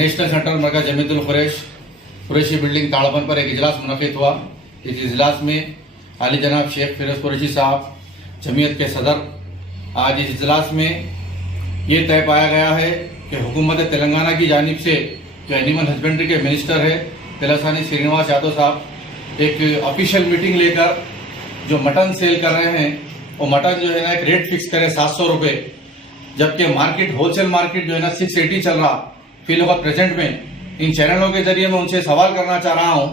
National centre मरकज Jamiatul Qureshi building ताड़ापन पर एक इजलास मुनक़िद हुआ। इस इजलास में आली जनाब शेख फिरोज़ कुरैशी साहब जमीयत के सदर, आज इस इजलास में ये तय पाया गया है कि हुकूमत तेलंगाना की जानिब से जो एनिमल हस्बेंड्री के मिनिस्टर है तलासानी श्रीनिवास यादव साहब, एक ऑफिशियल मीटिंग लेकर जो मटन सेल कर रहे हैं वो मटन जो है ना एक रेट फिक्स करे 700 रुपये, जबकि मार्केट होलसेल मार्केट जो है ना 680 चल रहा फिल वक्त प्रेजेंट में। इन चैनलों के जरिए मैं उनसे सवाल करना चाह रहा हूं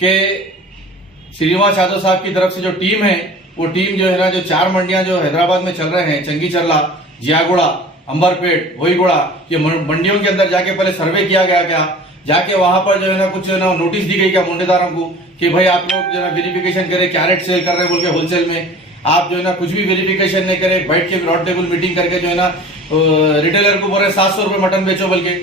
कि श्रीनिवास यादव साहब की तरफ से जो टीम है वो टीम जो है ना जो 4 मंडियां जो हैदराबाद में चल रहे हैं, चंगी चरला, जियागुड़ा, अंबरपेट, वहीगुड़ा, ये मंडियों के अंदर जाके पहले सर्वे किया गया क्या, जाके वहां पर जो है ना कुछ ना नोटिस दी गई क्या मुंडेदारों को कि भाई आप लोग जो है ना वेरिफिकेशन करें क्या रेट सेल कर रहे हैं बोल के होलसेल में। आप जो है ना कुछ भी वेरिफिकेशन नहीं करे, बैठ के राउंड टेबल मीटिंग करके जो है ना रिटेलर को बोल रहे 700 रुपये मटन बेचो बोल के।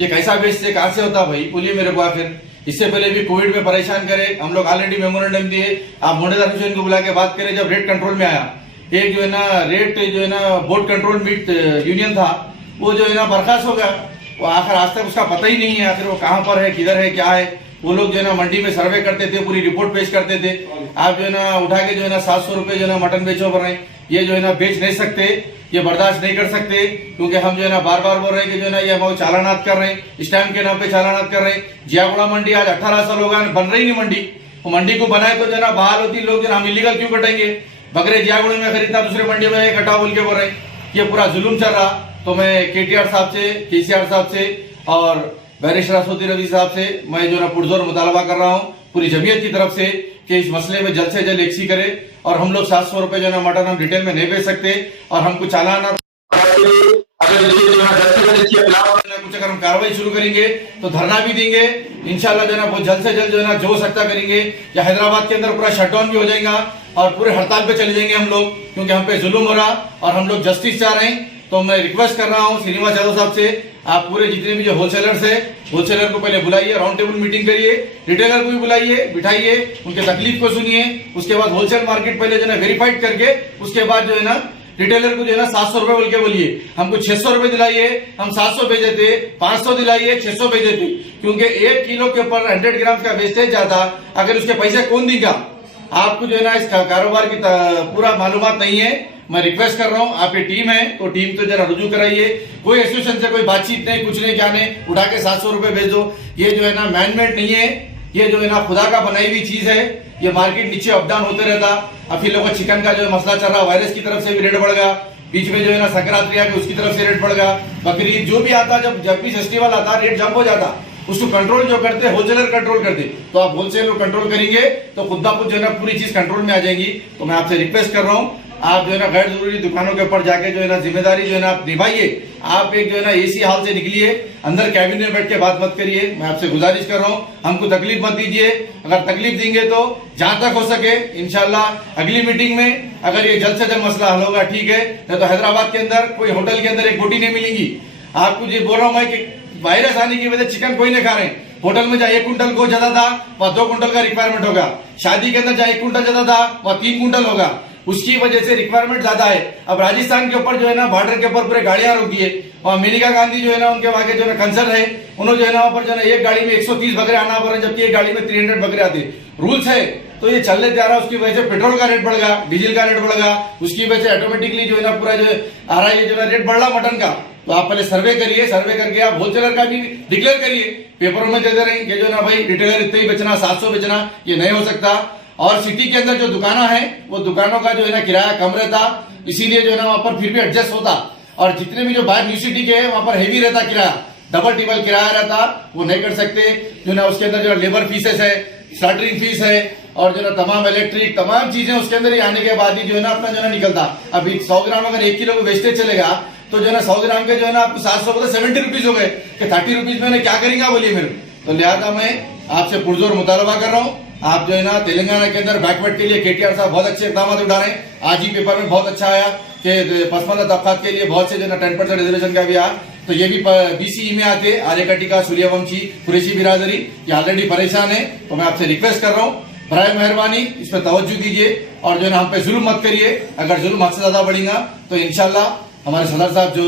ये कैसा बेचते, कहां से होता भाई, बोलिए मेरे को। आखिर इससे पहले भी कोविड में परेशान करे, हम लोग ऑलरेडी मेमोरेंडम दिए, आप मुंडेदार हुसैन को बुला के बात करें। जब रेट कंट्रोल में आया, एक जो है ना रेट जो है ना बोर्ड कंट्रोल मीट यूनियन था वो जो है ना बर्खास्त हो गया। वो आखिर आज तक उसका पता ही नहीं है आखिर वो कहां पर है, किधर है, क्या है। वो लोग जो है ना मंडी में सर्वे करते थे, पूरी रिपोर्ट पेश करते थे। आप जो है ना उठा के जो है ना 700 रुपये जो है ना मटन बेचो कर रहे हैं, ये जो है ना बेच नहीं सकते, ये बर्दाश्त नहीं कर सकते, क्योंकि हम जो है ना बार बार बोल रहे हैं कि जो है ना ये हम चालानात कर रहे हैं, स्टैम्प के नाम पे चालानात कर रहे हैं। जियागुड़ा मंडी आज 18 साल हो गया बन रही नहीं मंडी। वो मंडी को बनाए तो जो है ना बहाल होती, लोग जो है हम इलीगल क्यों कटेंगे, बकरे जियागुड़ा में खरीदना दूसरे मंडी में कटा बोल के बोल रहे हैं। ये पूरा जुलूम चल रहा। तो मैं KTR साहब से, KCR साहब से और बैरिस्टर असोती रवि साहब से मैं जो ना पुरजोर मुतालबा कर रहा हूँ पूरी जमीयत की तरफ से कि इस मसले में जल्द से जल्द एक्सी करे। और हम लोग 700 रुपये जो ना मटन हम रिटेल में नहीं बेच सकते, और हमको चालान कुछ अगर हम कार्रवाई शुरू करेंगे तो धरना भी देंगे इंशाल्लाह जो है ना बहुत जल्द से जल्द जो है ना जो सकता करेंगे। या हैदराबाद के अंदर पूरा शटडाउन भी हो जाएगा और पूरे हड़ताल पे चले जाएंगे हम लोग, क्योंकि हम पे जुल्म हो रहा और हम लोग जस्टिस चाह रहे हैं। तो मैं रिक्वेस्ट कर रहा हूँ श्रीनिवास यादव साहब से, आप पूरे जितने भी जो होलसेलर्स है, होलसेलर को पहले बुलाइए, राउंड टेबल मीटिंग करिए, रिटेलर को भी बुलाइए, बिठाइए, उनके तकलीफ को सुनिए। उसके बाद होलसेल मार्केट पहले जो है ना वेरीफाइड करके उसके बाद जो है ना रिटेलर को जो है ना 700 रुपए बोल के बोलिए, हमको 600 रुपए दिलाइए, हम 700 भेज देते, 500 दिलाइए, 600 भेज देते, क्योंकि 1 किलो के ऊपर 100 ग्राम का वेस्टेज जाता, अगर उसके पैसे कौन देगा। आपको जो है ना इस कारोबार की पूरा मालूमात नहीं है। मैं रिक्वेस्ट कर रहा हूँ, आपकी टीम है तो टीम को जरा रुजू कराइए। कोई एसोसिएशन से कोई बातचीत नहीं, कुछ नहीं, क्या नहीं, उठा के 700 रुपए भेज दो। ये जो है ना मैनमेड नहीं है, ये जो है ना खुदा का बनाई हुई चीज है। ये मार्केट नीचे अप डाउन होते रहता। अभी लोगों चिकन का जो मसला चल रहा, वायरस की तरफ से भी रेट बढ़ गया, बीच में जो है ना संक्रांति आके उसकी तरफ से रेट बढ़ गया, बकरीद जो भी आता, जब भी फेस्टिवल आता रेट जंप हो जाता। उसको कंट्रोल जो करते होलसेलर कंट्रोल करते, तो आप होलसेलर कंट्रोल करेंगे तो खुद ब खुद जो है ना पूरी चीज कंट्रोल में आ जाएगी। तो मैं आपसे रिक्वेस्ट कर रहा हूँ, आप जो है ना गैर जरूरी दुकानों के ऊपर जाके जो है ना जिम्मेदारी जो है ना आप निभाइए। आप एक जो है ना AC हॉल से निकलिए, अंदर कैबिन में बैठ के बात मत करिए। मैं आपसे गुजारिश कर रहा हूँ, हमको तकलीफ मत दीजिए। अगर तकलीफ देंगे तो जहां तक हो सके इंशाल्लाह अगली मीटिंग में अगर ये जल्द से जल्द मसला हल होगा ठीक है, नहीं तो हैदराबाद के अंदर कोई होटल के अंदर एक बोटी नहीं मिलेगी। आपको ये बोल रहा हूँ मैं कि वायरस आने की वजह चिकन कोई नहीं खा रहे। होटल में जहाँ 1 कुंटल को ज्यादा था वहाँ 2 कुंटल का रिक्वायरमेंट होगा। शादी के अंदर जहाँ 1 कुंटल ज्यादा था वहाँ 3 कुंटल होगा। उसकी वजह से रिक्वायरमेंट ज्यादा है। अब राजस्थान के ऊपर जो है ना बॉर्डर के ऊपर पूरे गाड़ियां रोकी है। वहाँ मेनका गांधी जो है ना उनके वहां जो है ना कंसर्न है, उन्होंने जो है ना वहां पर जो है ना एक गाड़ी में 130 बकरे आना पड़ रहे, जबकि एक गाड़ी में 300 बकरे आते। रूल्स है तो ये चलने जा रहा है। उसकी वजह से पेट्रोल का रेट बढ़ गया, डीजल का रेट बढ़ गया, उसकी वजह से ऑटोमेटिकली जो है ना पूरा जो आ रहा है जो है रेट बढ़ रहा मटन का। तो आप पहले सर्वे करिए, सर्वे करके आप होलसेलर का भी डिक्लेयर करिए, पेपरों में दे रहे हैं कि जो ना भाई रिटेलर इतना ही बेचना, 700 बेचना, ये नहीं हो सकता। और सिटी के अंदर जो दुकाना है वो दुकानों का जो है ना किराया कम रहता, इसीलिए जो है ना वहां पर फिर भी एडजस्ट होता। और जितने भी जो बाहर न्यू सिटी के हैं वहां पर हेवी रहता किराया, डबल टिबल किराया रहता, वो नहीं कर सकते। जो ना उसके अंदर जो लेबर फीसेस है, स्टार्टिंग फीस है, और जो ना तमाम इलेक्ट्रिक तमाम चीजें उसके अंदर ही आने के बाद ही जो है ना अपना जो है निकलता। अभी 100 ग्राम अगर 1 किलो को वेस्टेज चलेगा तो जो है ना 100 ग्राम के जो है ना आपको 700 को 70 रुपीज हो गए कि 30 रुपीज में क्या करेंगे बोलिए मेरे। तो लिहाजा मैं आपसे पुरजोर मुतालबा कर रहा हूँ, आप जो है ना तेलंगाना के अंदर बैकवर्ड के लिए KTR साहब बहुत अच्छे इकदाम उठा रहे हैं। आज ही पेपर में बहुत अच्छा आया कि पसमानदा तबकात के लिए बहुत से जो है 10% रिजर्वेशन का भी आया। तो ये भी BCE में आते, आर्यकटी का, सूर्यवंशी, कुरैशी बिरादरी, ये ऑलरेडी परेशान है। तो मैं आपसे रिक्वेस्ट कर रहा हूँ, बराए मेहरबानी इस पर तवज्जो दीजिए और जो है ना हम पे जुल्म मत करिए। अगर जुल्म हद से ज्यादा बढ़ेगा तो इंशाल्लाह हमारे सदर साहब जो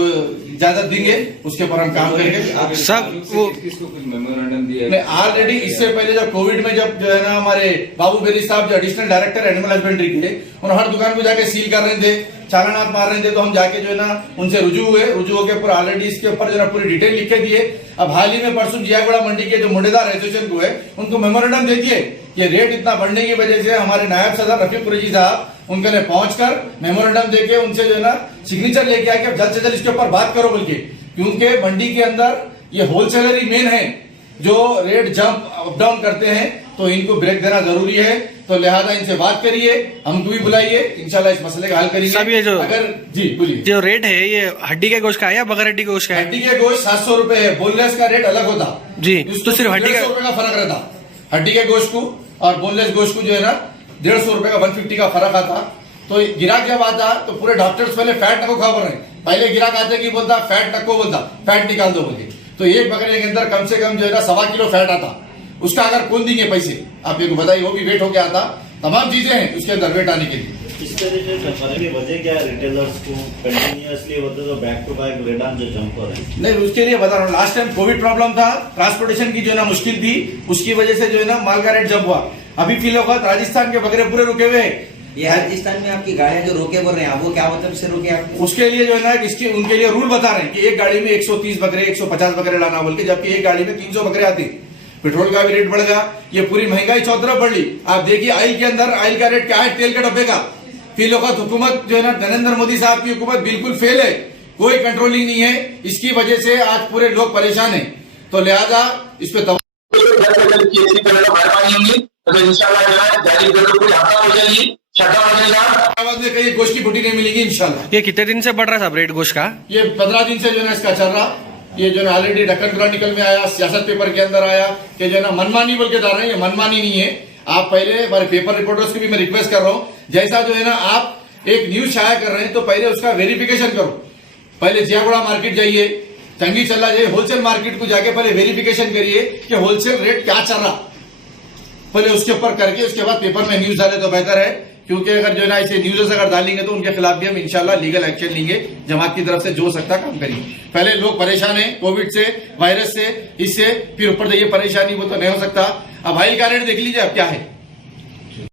इजाजत देंगे, उसके ऊपर हम काम करेंगे। सब वो किसको कुछ मेमोरेंडम दिया है? नहीं, ऑलरेडी इससे पहले जब कोविड में जब जो है ना हमारे बाबू बेरी साहब जो एडिशनल डायरेक्टर एनिमल हस्बेंड्री के थे, उन्होंने हर दुकान को जाके सील कर रहे थे, चालानात मार रहे थे, तो हम जाके जो है ना उनसे रुजू होकर पूरा ऑलरेडी इसके ऊपर जो है पूरी डिटेल लिख के दिए। अब हाल ही में परसों जियागुड़ा मंडी के जो मुंडेदार एसोसिएशन को है उनको मेमोरेंडम दे दिए कि रेट इतना बढ़ने की वजह से हमारे नायब सदर रफीक कुरैशी साहब उनके लिए पहुंचकर मेमोरेंडम देके उनसे जो है ना सिग्नेचर लेके आके जल्द से जल्द इसके ऊपर बात करो बोल के, क्योंकि मंडी के अंदर ये होलसेलर ही मेन है जो रेट जंप अप डाउन करते हैं, तो इनको ब्रेक देना जरूरी है। तो लिहाजा इनसे बात करिए, हमको भी बुलाइए, इंशाल्लाह इस मसले का हल करेंगे। सब ये जो अगर जी बोलिए, जो रेट है ये हड्डी के गोश्त का है या बगैर हड्डी के गोश्त का है? हड्डी के गोश्त 700 रुपए है, बोनलेस का रेट अलग होता जी, उसको तो सिर्फ हड्डी का 150 रुपए का फर्क रहता। हड्डी के गोश्त को और बोनलेस गोश्त को जो है ना 150 रुपए का 150 का फर्क आता। तो गिराक जब आता तो पूरे डॉक्टर्स पहले फैट नको खबर है, पहले गिराक आते कि बोलता फैट नको, बोलता फैट निकाल दो बोलते, तो एक बकरे के अंदर कम से कम जो है ना 1.25 किलो फैट आता। उसका अगर कौन देंगे पैसे, आप मेरे को बताइए, वो भी वेट होके आता, तमाम चीजें हैं उसके अंदर वेट आने के लिए। इस तरह से फर्क की वजह क्या है? रिटेलर्स को कंटिन्यूअसली होते तो back to back rate on जो जंपर है। नहीं, उसके लिए बता रहा हूँ, लास्ट टाइम कोविड प्रॉब्लम था, ट्रांसपोर्टेशन की जो है ना मुश्किल थी, उसकी वजह से जो है ना माल का रेट जंप हुआ। अभी फिलहाल राजस्थान के बकरे पूरे रुके हुए हैं। ये राजस्थान में आपकी गाड़ियां जो रोके बोल रहे हैं, वो क्या मतलब से रोके आपने? उसके लिए जो है ना इसके उनके लिए रूल बता रहे हैं कि एक गाड़ी में 130 बकरे 150 बकरे लाना बोल के, जबकि एक गाड़ी में 300 बकरे आते हैं। पेट्रोल का भी रेट बढ़ गया, ये पूरी महंगाई चौतरफ बढ़ ली। आप देखिए ऑयल के अंदर ऑयल का रेट क्या है, तेल के डब्बे का। फिलहाल हुकूमत जो है ना नरेंद्र मोदी साहब की हुकूमत बिल्कुल फेल है, कोई कंट्रोलिंग नहीं है। इसकी वजह से आज पूरे लोग परेशान है, तो लिहाजा इस पे में कहीं गोश्त की बूटी नहीं मिलेगी इंशाल्लाह। ये कितने दिन से बढ़ रहा है साहब रेट गोश्त का? ये 15 दिन से जो है ना इसका चल रहा। ये जो है ऑलरेडी डेक्कन क्रॉनिकल में आया, सियासत पेपर के अंदर आया कि जो है ना मनमानी बोल के डाल रहे हैं, ये मनमानी नहीं है। आप पहले हमारे पेपर रिपोर्टर्स को भी मैं रिक्वेस्ट कर रहा हूँ, जैसा जो है ना आप एक न्यूज शाया कर रहे हैं तो पहले उसका वेरिफिकेशन करो। पहले जियागुड़ा मार्केट जाइए, चंगी चला जाइए, होलसेल मार्केट को जाके पहले वेरिफिकेशन करिए कि होलसेल रेट क्या चल रहा, पहले उसके ऊपर करके उसके बाद पेपर में न्यूज डाले तो बेहतर है। क्योंकि अगर जो है ना ऐसे न्यूज़ अगर डालेंगे तो उनके खिलाफ भी हम इंशाल्लाह लीगल एक्शन लेंगे। जमात की तरफ से जो हो सकता काम करेंगे। पहले लोग परेशान हैं कोविड से, वायरस से, इससे, फिर ऊपर से ये परेशानी, वो तो नहीं हो सकता। अब ऑयल का रेट देख लीजिए अब क्या है।